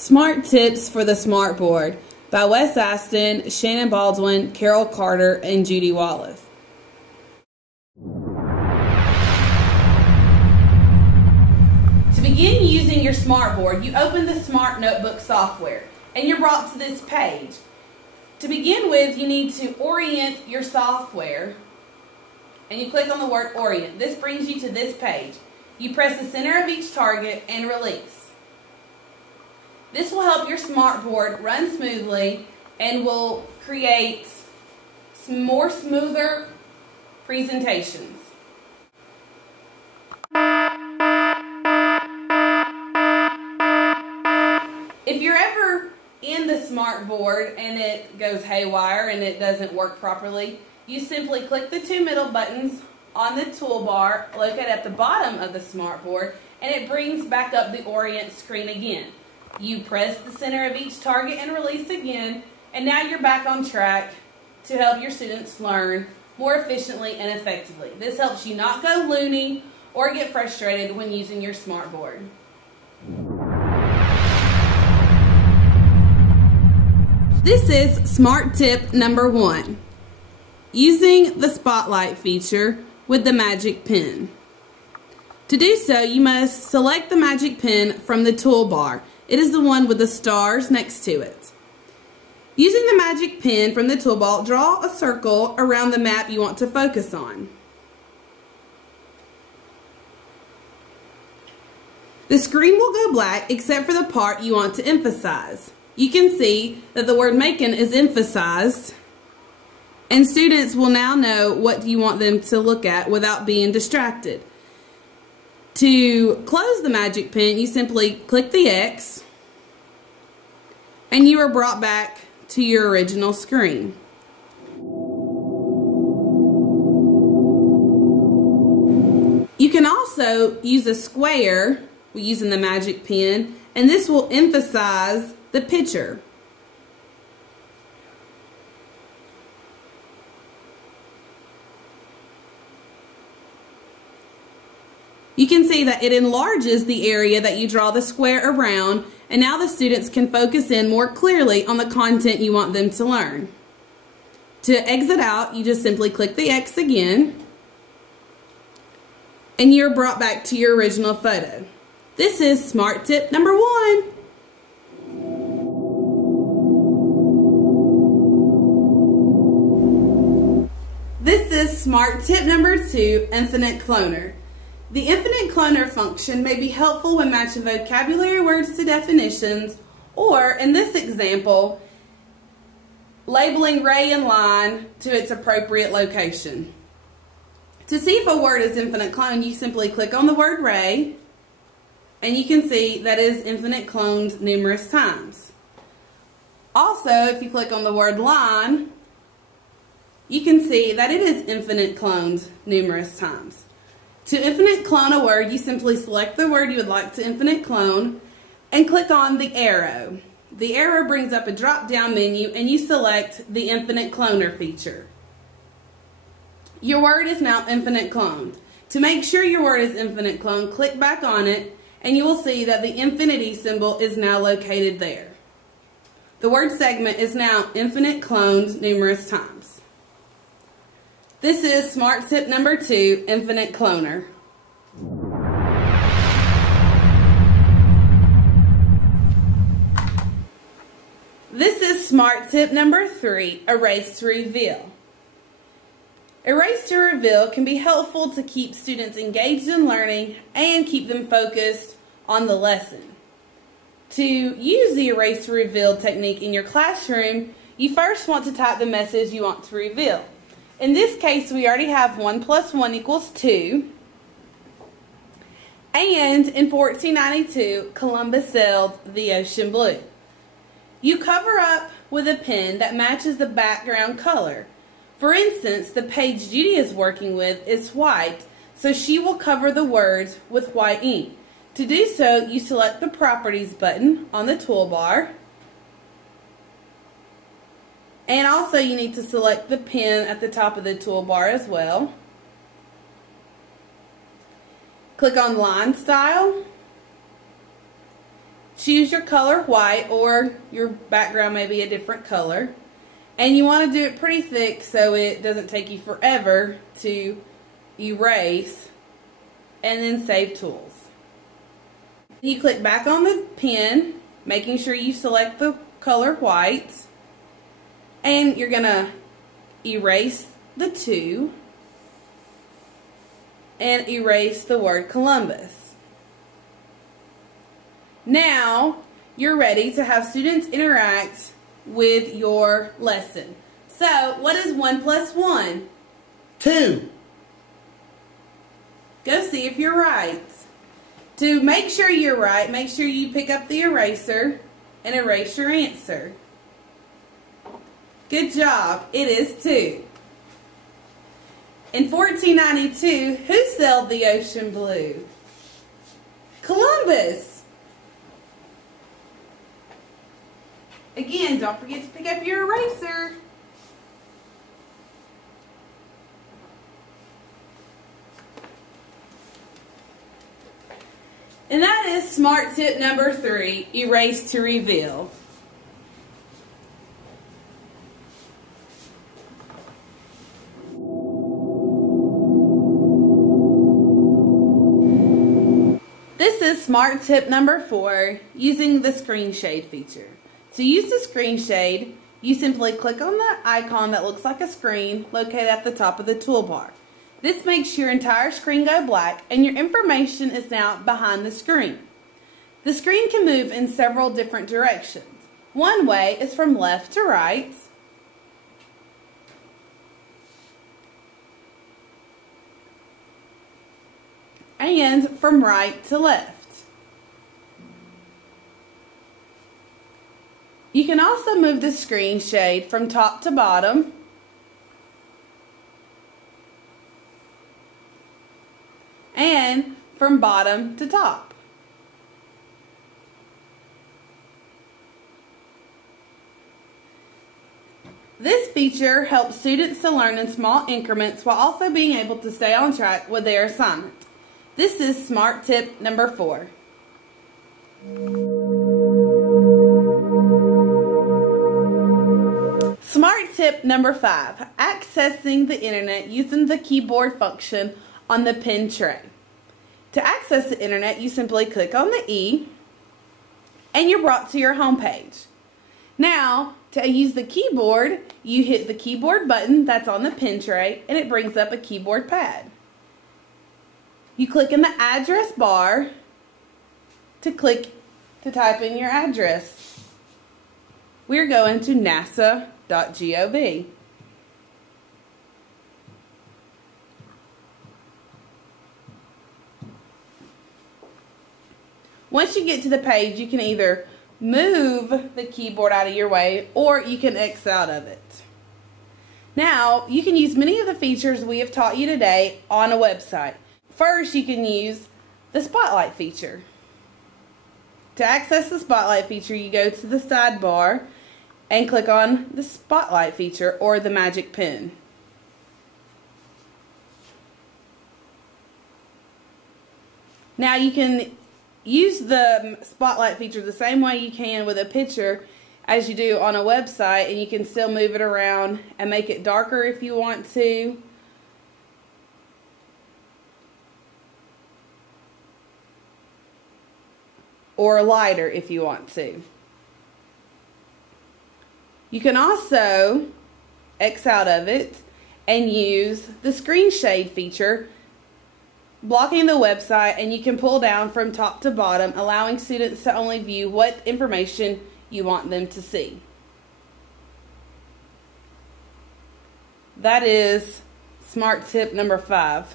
Smart Tips for the Smartboard by Wes Aston, Shannon Baldwin, Carol Carter, and Judy Wallace. To begin using your Smartboard, you open the Smart Notebook software and you're brought to this page. To begin with, you need to orient your software and you click on the word orient. This brings you to this page. You press the center of each target and release. This will help your Smartboard run smoothly and will create more smoother presentations. If you're ever in the Smartboard and it goes haywire and it doesn't work properly, you simply click the two middle buttons on the toolbar located at the bottom of the Smartboard and it brings back up the orient screen again. You press the center of each target and release again, and now you're back on track to help your students learn more efficiently and effectively. This helps you not go loony or get frustrated when using your Smartboard. This is Smart Tip number 1. Using the Spotlight feature with the Magic Pen. To do so, you must select the Magic Pen from the toolbar. It is the one with the stars next to it. Using the Magic Pen from the toolbar, draw a circle around the map you want to focus on. The screen will go black except for the part you want to emphasize. You can see that the word Macon is emphasized, and students will now know what you want them to look at without being distracted. To close the Magic Pen, you simply click the X and you are brought back to your original screen. You can also use a square using the Magic Pen, and this will emphasize the picture. You can see that it enlarges the area that you draw the square around, and now the students can focus in more clearly on the content you want them to learn. To exit out, you just simply click the X again, and you're brought back to your original photo. This is Smart Tip number 1. This is Smart Tip number 2, Infinite Cloner. The infinite cloner function may be helpful when matching vocabulary words to definitions, or, in this example, labeling ray and line to its appropriate location. To see if a word is infinite cloned, you simply click on the word ray, and you can see that it is infinite cloned numerous times. Also, if you click on the word line, you can see that it is infinite cloned numerous times. To infinite clone a word, you simply select the word you would like to infinite clone and click on the arrow. The arrow brings up a drop-down menu and you select the infinite cloner feature. Your word is now infinite cloned. To make sure your word is infinite cloned, click back on it and you will see that the infinity symbol is now located there. The word segment is now infinite cloned numerous times. This is Smart Tip number 2, Infinite Cloner. This is Smart Tip number 3, Erase to Reveal. Erase to Reveal can be helpful to keep students engaged in learning and keep them focused on the lesson. To use the Erase to Reveal technique in your classroom, you first want to type the message you want to reveal. In this case, we already have 1 + 1 = 2. And in 1492, Columbus sailed the ocean blue. You cover up with a pen that matches the background color. For instance, the page Judy is working with is white, so she will cover the words with white ink. To do so, you select the Properties button on the toolbar. And also you need to select the pen at the top of the toolbar as well. Click on Line Style. choose your color white, or your background may be a different color. And you want to do it pretty thick so it doesn't take you forever to erase, and then save tools. You click back on the pen, making sure you select the color white, and you're going to erase the 2 and erase the word Columbus. Now you're ready to have students interact with your lesson. So, what is 1 plus 1? 2. Go see if you're right. To make sure you're right, make sure you pick up the eraser and erase your answer. Good job. It is 2. In 1492, who sailed the ocean blue? Columbus. Again, don't forget to pick up your eraser. And that is smart tip number 3, erase to reveal. This is smart tip number 4, using the screen shade feature. To use the screen shade, you simply click on the icon that looks like a screen located at the top of the toolbar. This makes your entire screen go black and your information is now behind the screen. The screen can move in several different directions. One way is from left to right, and from right to left. You can also move the screen shade from top to bottom, and from bottom to top. This feature helps students to learn in small increments while also being able to stay on track with their assignment. This is smart tip number 4. Smart tip number 5, accessing the internet using the keyboard function on the pen tray. To access the internet, you simply click on the E and you're brought to your home page. Now, to use the keyboard, you hit the keyboard button that's on the pen tray and it brings up a keyboard pad. You click in the address bar to type in your address. We're going to nasa.gov. Once you get to the page, you can either move the keyboard out of your way or you can X out of it. Now, you can use many of the features we have taught you today on a website. First, you can use the Spotlight feature. To access the Spotlight feature, you go to the sidebar and click on the Spotlight feature or the magic pen. Now you can use the Spotlight feature the same way you can with a picture as you do on a website, and you can still move it around and make it darker if you want to. Or lighter if you want to. You can also X out of it and use the screen shade feature, blocking the website, and you can pull down from top to bottom, allowing students to only view what information you want them to see. That is smart tip number 5.